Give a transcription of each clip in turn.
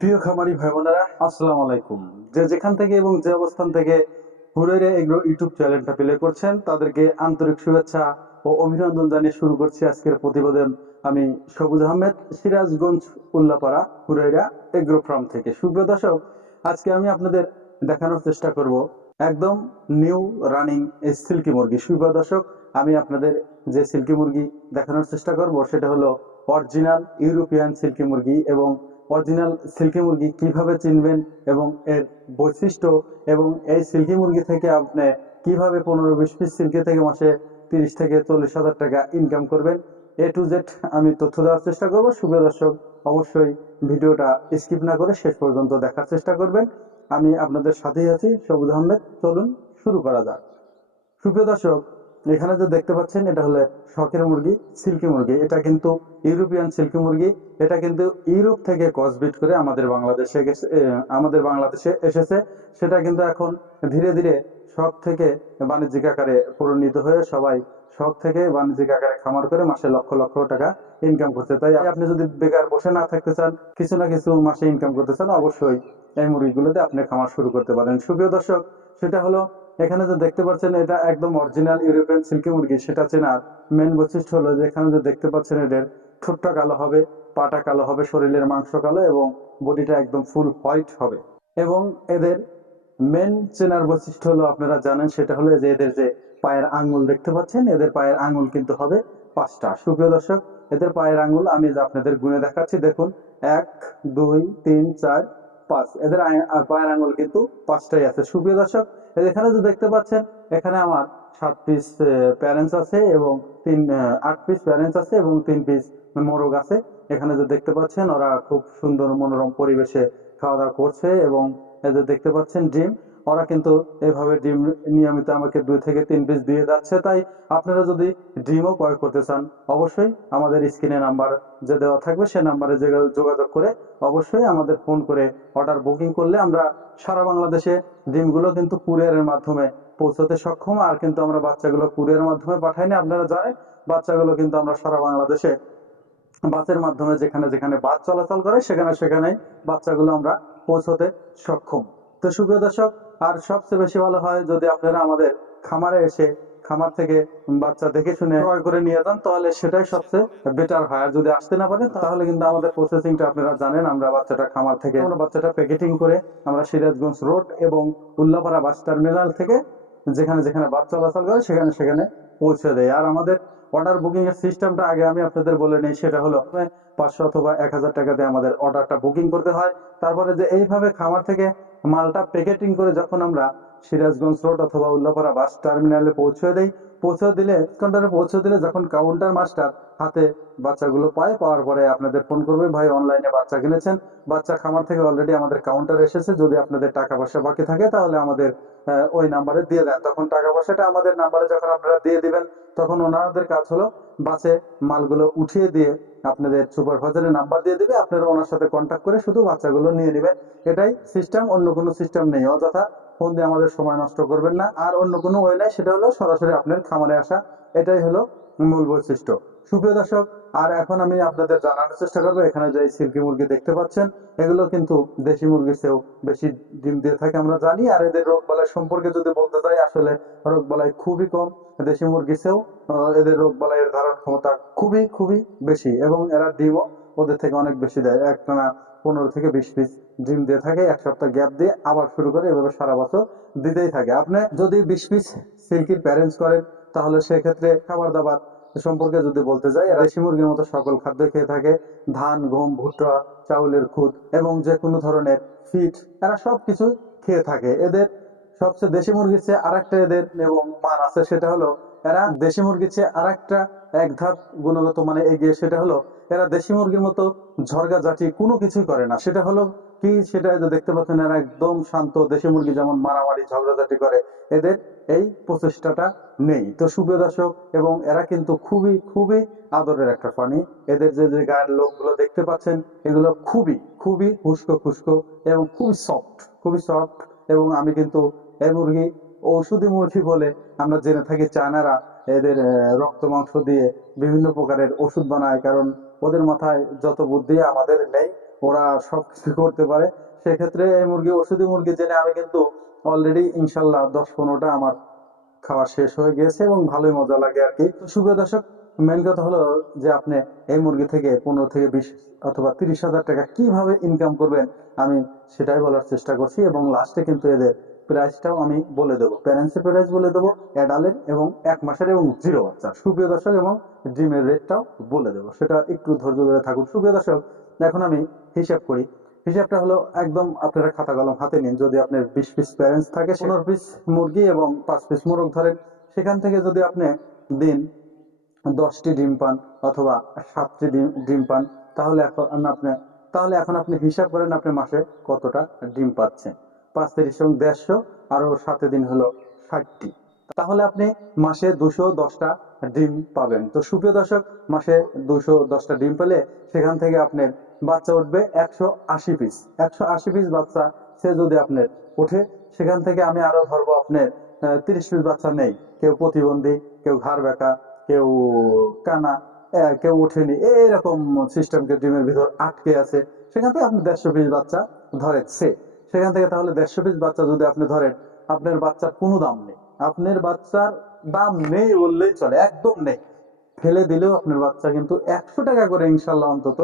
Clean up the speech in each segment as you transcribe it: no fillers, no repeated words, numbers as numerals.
প্রিয় খামারি ভাই বোনেরা, আসসালামু আলাইকুম। যে যেখান থেকে এবং যে অবস্থান থেকে হুরাইরা এগ্রো ইউটিউব চ্যানেলটা প্লে করছেন তাদেরকে আন্তরিক শুভেচ্ছা ও অভিনন্দন জানিয়ে শুরু করছি আজকের প্রতিবেদন। আমি সবুজ আহমেদ, সিরাজগঞ্জ, উল্লাপাড়া, হুরাইরা এগ্রো ফার্ম থেকে। সুপ্রিয় দর্শক, আজকে আমি আপনাদের দেখানোর চেষ্টা করব একদম নিউ রানিং এই সিল্কি মুরগি। সুপ্রিয় দর্শক, আমি আপনাদের যে সিল্কি মুরগি দেখানোর চেষ্টা করব সেটা হলো অরিজিনাল ইউরোপিয়ান সিল্কি মুরগি। এবং অরিজিনাল সিল্কি মুরগি কিভাবে চিনবেন এবং এর বৈশিষ্ট্য, এবং এই সিল্কি মুরগি থেকে আপনি কিভাবে 15-20 পিস সিল্কি থেকে মাসে 30 থেকে 40 হাজার টাকা ইনকাম করবেন, এ টু জেড আমি তথ্য দেওয়ার চেষ্টা করব। সুপ্রিয় দর্শক, অবশ্যই ভিডিওটা স্কিপ না করে শেষ পর্যন্ত দেখার চেষ্টা করবেন। আমি আপনাদের সাথেই আছি, সবুজ আহমেদ। চলুন শুরু করা যাক। সুপ্রিয় দর্শক, এখানে যে দেখতে পাচ্ছেন এটা হলো শখের মুরগি, সিল্কি মুরগি। এটা কিন্তু ইউরোপিয়ান সিল্কি মুরগি। এটা কিন্তু ইউরোপ থেকে ক্রসব্রিড করে আমাদের বাংলাদেশে এসেছে। সেটা কিন্তু এখন ধীরে ধীরে শখ থেকে বাণিজ্যিক আকারে পরিণত হয়ে সবাই শখ থেকে বাণিজ্যিক আকারে খামার করে মাসে লক্ষ লক্ষ টাকা ইনকাম করছে। তাই আপনি যদি বেকার বসে না থাকতে চান, কিছু না কিছু মাসে ইনকাম করতে চান, অবশ্যই এই মুরগিগুলোতে আপনি খামার শুরু করতে পারেন। সুপ্রিয় দর্শক, সেটা হলো এখানে যে দেখতে পাচ্ছেন এটা একদম অরিজিনাল ইউরোপিয়ান সিল্কি মুরগি। সেটা চেনার মেন বৈশিষ্ট্য হলো যে এখানে যে দেখতে পাচ্ছেন এদের ঠোঁটটা কালো হবে, পাটা কালো হবে, শরীরের মাংস কালো এবং বডিটা একদম ফুল হোয়াইট হবে। এবং এদের মেন চেনার বৈশিষ্ট্য হলো, আপনারা জানেন, সেটা হলো যে এদের যে পায়ের আঙ্গুল দেখতে পাচ্ছেন, এদের পায়ের আঙ্গুল কিন্তু হবে 5টা। সুপ্রিয় দর্শক, এদের পায়ের আঙ্গুল আমি যে আপনাদের গুণে দেখাচ্ছি, দেখুন, 1, 2, 3, 4, 5। এদের পায়ের আঙ্গুল কিন্তু 5টাই আছে। সুপ্রিয় দর্শক, এখানে যে দেখতে পাচ্ছেন, এখানে আমার 7 পিস প্যারেন্টস আছে এবং 8 পিস প্যারেন্টস আছে এবং 3 পিস মোরগ আছে। এখানে যে দেখতে পাচ্ছেন ওরা খুব সুন্দর মনোরম পরিবেশে খাওয়া দাওয়া করছে। এবং এদের দেখতে পাচ্ছেন ডিম, ওরা কিন্তু এভাবে ডিম নিয়মিত আমাকে 2 থেকে 3 পিস দিয়ে যাচ্ছে। তাই আপনারা যদি ডিমও ক্রয় করতে চান, অবশ্যই আমাদের স্ক্রিনে নাম্বার যে দেওয়া থাকবে সে নাম্বারে যোগাযোগ করে অবশ্যই আমাদের ফোন করে অর্ডার বুকিং করলে আমরা সারা বাংলাদেশে ডিমগুলো কিন্তু কুরিয়ারের মাধ্যমে পৌঁছতে সক্ষম। আর কিন্তু আমরা বাচ্চাগুলো কুরিয়ারের মাধ্যমে পাঠাই না, আপনারা জানেন। বাচ্চাগুলো কিন্তু আমরা সারা বাংলাদেশে বাসের মাধ্যমে যেখানে যেখানে বাস চলাচল করে সেখানে সেখানে বাচ্চাগুলো আমরা পৌঁছতে সক্ষম। তো সুপ্রিয় দর্শক, আর সবচেয়ে বেশি ভালো হয় যদি আপনারা আমাদের খামারে এসে খামার থেকে বাচ্চা দেখে শুনে ক্রয় করে নিয়ে যান, তাহলে সেটাই সবচেয়ে বেটার হয়। আর যদি আসতে না পারেন তাহলে কিন্তু আমাদের প্রসেসিংটা আপনারা জানেন, আমরা বাচ্চাটা খামার থেকে আমরা বাচ্চাটা প্যাকেটিং করে আমরা সিরাজগঞ্জ রোড এবং উল্লাপাড়া বাস টার্মিনাল থেকে যেখানে যেখানে বাস চলাচল করে সেখানে সেখানে পৌঁছে দেয়। আর আমাদের অর্ডার বুকিং এর সিস্টেমটা আগে আমি আপনাদের বলে নেই। সেটা হলো 500 অথবা 1000 টাকা দিয়ে আমাদের অর্ডারটা বুকিং করতে হয়। তারপরে যে এইভাবে খামার থেকে মালটা প্যাকেটিং করে যখন আমরা সিরাজগঞ্জ রোড অথবা উল্লাপাড়া বাস টার্মিনালে পৌঁছে দিলে যখন কাউন্টার মাস্টার হাতে বাচ্চাগুলো পাওয়ার পরে আপনাদের ফোন করবে, ভাই অনলাইনে বাচ্চা কিনেছেন, বাচ্চা খামার থেকে অলরেডি আমাদের কাউন্টারে এসেছে, যদি আপনাদের টাকা পয়সা বাকি থাকে তাহলে আমাদের ওই নাম্বারে দিয়ে দেন। তখন টাকা পয়সাটা আমাদের নাম্বারে যখন আপনারা দিয়ে দিবেন, তখন ওনাদের কাজ হলো বাসে মালগুলো উঠিয়ে দিয়ে আপনাদের সুপারভাইজারের নাম্বার দিয়ে দিবে, আপনারা ওনার সাথে কন্ট্যাক্ট করে শুধু বাচ্চাগুলো নিয়ে নেবেন। এটাই সিস্টেম, অন্য কোনো সিস্টেম নেই। অযথা ফোন দিয়ে আমাদের সময় নষ্ট করবেন না। আর অন্য কোনো ওয়ে নাই, সেটা হলো সরাসরি আপনার খামারে আসা। এটাই হলো মূল বৈশিষ্ট্য। সুপ্রিয় দর্শক, আর এখন আমি আপনাদের জানানোর চেষ্টা করবো, এখানে যে সিল্কি মুরগি দেখতে পাচ্ছেন এগুলো কিন্তু দেশি মুরগির চেয়েও বেশি ডিম দিয়ে থাকে আমরা জানি। আর এদের রোগ বালাই সম্পর্কে যদি বলতে চাই, আসলে রোগ বালাই খুবই কম। দেশি মুরগির চেয়েও এদের রোগ বালাইয়ের ধারণ ক্ষমতা খুবই খুবই বেশি এবং এরা ডিমও ওদের থেকে অনেক বেশি দেয়। একটানা 15 থেকে 20 পিস ডিম দিয়ে থাকে, এক সপ্তাহ গ্যাপ দিয়ে আবার শুরু করে, এভাবে সারা বছর দিতেই থাকে। আপনি যদি 20 পিস সিল্কির প্যারেন্টস করেন, তাহলে সেক্ষেত্রে খাবার দাবার সম্পর্কে যদি বলতে যাই, এরা দেশি মুরগির মতো সকল খাদ্য খেয়ে থাকে। ধান, গম, ভুট্টা, চাউলের খুদ এবং যে কোনো ধরনের ফিট, এরা সবকিছু খেয়ে থাকে। এদের সবচেয়ে দেশি মুরগির চেয়ে আরেকটা এদের এবং মান আছে, সেটা হলো এরা দেশি মুরগির চেয়ে আরেকটা এক ধাপ গুণগত মানে এগিয়ে। সেটা হলো এরা দেশি মুরগির মতো ঝরগাঝাটি কোনো কিছুই করে না। সেটা হলো কি, সেটা যে দেখতে পাচ্ছেন, এরা একদম শান্ত। দেশি মুরগি যেমন মারামারি ঝগড়াঝাটি করে, এদের এই প্রচেষ্টাটা নেই। তো সুপ্রিয় দর্শক, এবং এরা কিন্তু খুবই খুবই আদরের একটা প্রাণী। এদের যে যে গায়ের লোকগুলো দেখতে পাচ্ছেন, এগুলো খুবই খুবই উস্কো খুস্কো এবং খুবই সফট। এবং আমি কিন্তু এই মুরগি ঔষধি মুরগি বলে আমরা জেনে থাকি। চায়নারা এদের রক্ত মাংস দিয়ে বিভিন্ন প্রকারের ওষুধ বানায়, কারণ ওদের মাথায় যত বুদ্ধি আমাদের নেই। ওরা সবকিছু করতে পারে। সেক্ষেত্রে এই মুরগি ওষুধি মুরগি জেনে আমি কিন্তু অলরেডি ইনশাল্লাহ 10-15টা আমার খাওয়া শেষ হয়ে গিয়েছে এবং ভালোই মজা লাগে আর কি। তো সুপ্রিয় দর্শক, মেন কথা হলো যে আপনি এই মুরগি থেকে 15 থেকে 20 অথবা 30 হাজার টাকা কিভাবে ইনকাম করবেন আমি সেটাই বলার চেষ্টা করছি, এবং লাস্টে কিন্তু এদের প্রাইসটাও আমি বলে দেবো, প্যারেন্টসের প্রাইস বলে দেবো, অ্যাডালের এবং 1 মাসের এবং 0 বাচ্চা সুপ্রিয় দর্শক, এবং ডিমের রেটটাও বলে দেবো, সেটা একটু ধৈর্য ধরে থাকুন সুপ্রিয় দর্শক। এখন আমি হিসাব করি। হিসাবটা হলো একদম আপনারা খাতা কলম হাতে নিন। যদি আপনার 20 পিস প্যারেন্টস থাকে, 15 পিস মুরগি এবং 5 পিস মোরগ ধরেন, সেখান থেকে যদি আপনি দিন 10টি ডিম পান অথবা 7টি ডিম পান, তাহলে এখন আপনি হিসাব করেন আপনি মাসে কতটা ডিম পাচ্ছেন। 5 × 3 = 150, আরো 7 দিন হলো 60টি, তাহলে আপনি মাসে 210টা ডিম পাবেন। তো সুপ্রিয় দর্শক, মাসে 210টা ডিম পেলে সেখান থেকে আপনার বাচ্চা উঠবে 180 পিস। 180 পিস বাচ্চা সে যদি আপনার ওঠে, সেখান থেকে আমি আরো ধরবো আপনার 30 পিস বাচ্চা নেই, কেউ প্রতিবন্ধী, কেউ ঘাড় ব্যাকা, কেউ কানা, কেউ ওঠেনি, এরকম সিস্টেমকে ডিমের ভিতর আটকে আছে, সেখান থেকে আপনি 150 পিস বাচ্চা ধরেন সেখান থেকে। তাহলে 150 পিস বাচ্চা যদি আপনি ধরেন, আপনার বাচ্চার কোনো দাম নেই, আপনার বাচ্চার দাম নেই বললেই চলে, একদম নেই। ফেলে দিলেও আপনার বাচ্চা কিন্তু 100 টাকা করে ইনশাল্লাহ অন্তত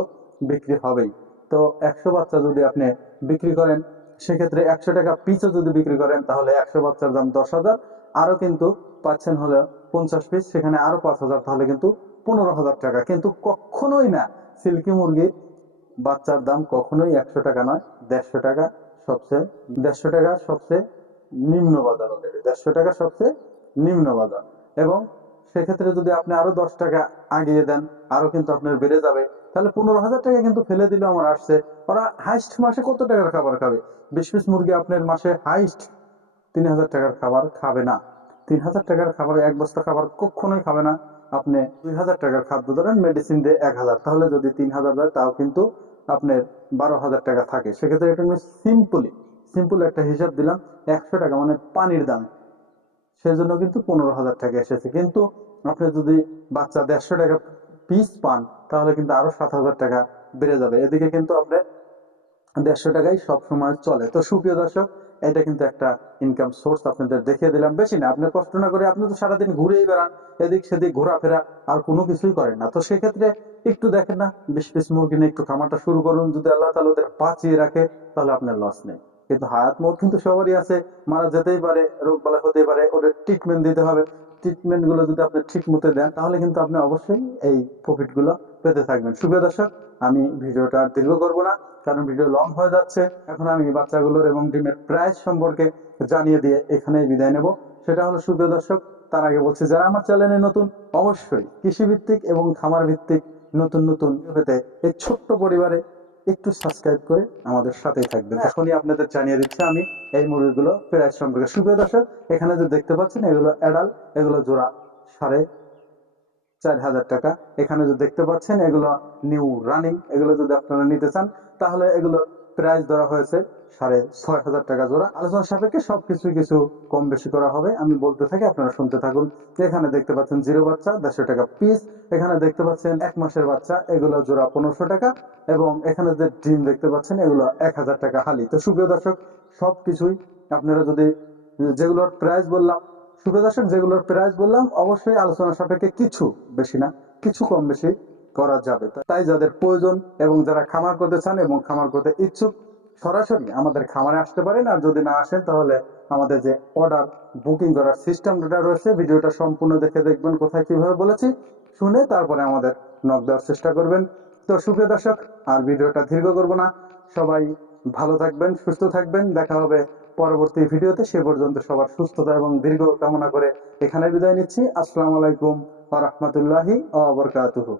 বিক্রি হবেই। তো 100 বাচ্চা যদি আপনি বিক্রি করেন, সেক্ষেত্রে 100 টাকা পিছও যদি বিক্রি করেন, তাহলে 100 বাচ্চার দাম 10,000, আরো কিন্তু পাচ্ছেন হলো 50 পিস, সেখানে আরো 5,000, তাহলে কিন্তু 15,000 টাকা। কিন্তু কখনোই না, সিল্কি মুরগির বাচ্চার দাম কখনোই 100 টাকা নয়, 150 টাকা সবচেয়ে 150 টাকা সবচেয়ে নিম্ন বাজার অলরেডি, 150 টাকা সবচেয়ে নিম্ন বাজার। এবং সেক্ষেত্রে যদি আপনি আরো 10 টাকা আগিয়ে দেন, আরো কিন্তু আপনার বেড়ে যাবে। তাহলে 15,000 টাকা কিন্তু ফেলে দিলে আমার আসছে। ওরা হাইস্ট মাসে কত টাকার খাবার খাবে? 20 পিস মুরগি আপনার মাসে হাইস্ট 3,000 টাকার খাবার খাবে না। 3,000 টাকার খাবার, 1 বস্তা খাবার কখনোই খাবে না। আপনি 2,000 টাকার খাদ্য ধরেন, মেডিসিন দিয়ে 1,000, তাহলে যদি 3,000 হয়, তাও কিন্তু আপনার 12,000 টাকা থাকে। সেক্ষেত্রে এটা আমি সিম্পল একটা হিসাব দিলাম, 100 টাকা মানে পানির দাম, সেজন্য কিন্তু 15,000 টাকা এসেছে। কিন্তু আপনি যদি বাচ্চা 150 টাকা পিস পান, তাহলে কিন্তু আরো 7,000 টাকা বেড়ে যাবে। এদিকে কিন্তু আপনার 150 টাকাই সবসময় চলে। তো সুপ্রিয় দর্শক, এটা কিন্তু একটা ইনকাম সোর্স আপনাদের দেখিয়ে দিলাম। বেশি না, আপনি কষ্ট না করে, আপনি তো সারাদিন ঘুরেই বেড়ান, এদিক সেদিক ঘোরাফেরা, আর কোনো কিছুই করেন না। তো সেক্ষেত্রে একটু দেখেন না, 20 পিস মুরগি নিয়ে একটু খামারটা শুরু করুন। যদি আল্লাহ তাআলা ওদের বাঁচিয়ে রাখে, তাহলে আপনার লস নেই। কিন্তু হায়াত মত কিন্তু সবারই আছে, মারা যেতেই পারে, রোগ বালাই হতেই পারে, ওদের ট্রিটমেন্ট দিতে হবে। ট্রিটমেন্ট গুলো যদি আপনি ঠিক মতো দেন, তাহলে কিন্তু আপনি অবশ্যই এই প্রফিট গুলো পেতে থাকবেন। সুপ্রিয় দর্শক, আমি ভিডিওটা আর দীর্ঘ করব না, কারণ ভিডিও লং হয়ে যাচ্ছে। এখন আমি বাচ্চাগুলোর এবং ডিমের প্রাইস সম্পর্কে জানিয়ে দিয়ে এখানেই বিদায় নেব। সেটা হলো সুপ্রিয় দর্শক, তার আগে বলছি, যারা আমার চ্যানেলে নতুন, অবশ্যই কৃষি ভিত্তিক এবং খামার ভিত্তিক নতুন নতুন ভিডিও পেতে এই ছোট্ট পরিবারে একটু সাবস্ক্রাইব করে আমাদের সাথেই থাকবেন। এখনই আপনাদের জানিয়ে দিচ্ছি আমি এই মুরগিগুলো প্রাইস সম্পর্কে। সুপ্রিয় দর্শক, এখানে যে দেখতে পাচ্ছেন, এগুলো অ্যাডাল, এগুলো জোড়া 4,500 টাকা। এখানে যে দেখতে পাচ্ছেন, এগুলো নিউ রানিং, এগুলো যদি আপনারা নিতে চান, তাহলে এগুলো প্রাইস ধরা হয়েছে 6,500 টাকা জোড়া। আলোচনা সাপেক্ষে সবকিছু কিছু কম বেশি করা হবে, আমি বলতে থাকি, আপনারা শুনতে থাকুন। এখানে দেখতে পাচ্ছেন 0 বাচ্চা 150 টাকা পিস। এখানে দেখতে পাচ্ছেন 1 মাসের বাচ্চা, এগুলো জোড়া 1500 টাকা। এবং এখানে যে ডিম দেখতে পাচ্ছেন, এগুলো 1,000 টাকা হালি। তো সুপ্রিয় দর্শক, সবকিছুই আপনারা যদি যেগুলোর প্রাইস বললাম, সুপ্রিয় দর্শক, যেগুলোর প্রাইস বললাম, অবশ্যই আলোচনা সাপেক্ষে কিছু বেশি না, কিছু কম বেশি করা যাবে। তাই যাদের প্রয়োজন এবং যারা খামার করতে চান এবং খামার করতে ইচ্ছুক, সরাসরি আমাদের খামারে আসতে পারেন। আর যদি না আসেন, তাহলে আমাদের যে অর্ডার বুকিং করার সিস্টেমটা রয়েছে, ভিডিওটা সম্পূর্ণ দেখে দেখবেন কোথায় কিভাবে বলেছি, শুনে তারপরে আমাদের নক দেওয়ার চেষ্টা করবেন। তো সুপ্রিয় দর্শক, আর ভিডিওটা দীর্ঘ করব না, সবাই ভালো থাকবেন, সুস্থ থাকবেন, দেখা হবে পরবর্তী ভিডিওতে। সে পর্যন্ত সবার সুস্থতা এবং দীর্ঘ কামনা করে এখানে বিদায় নিচ্ছি। আসসালামু আলাইকুম ওয়া রাহমাতুল্লাহি ওয়া বারাকাতুহু।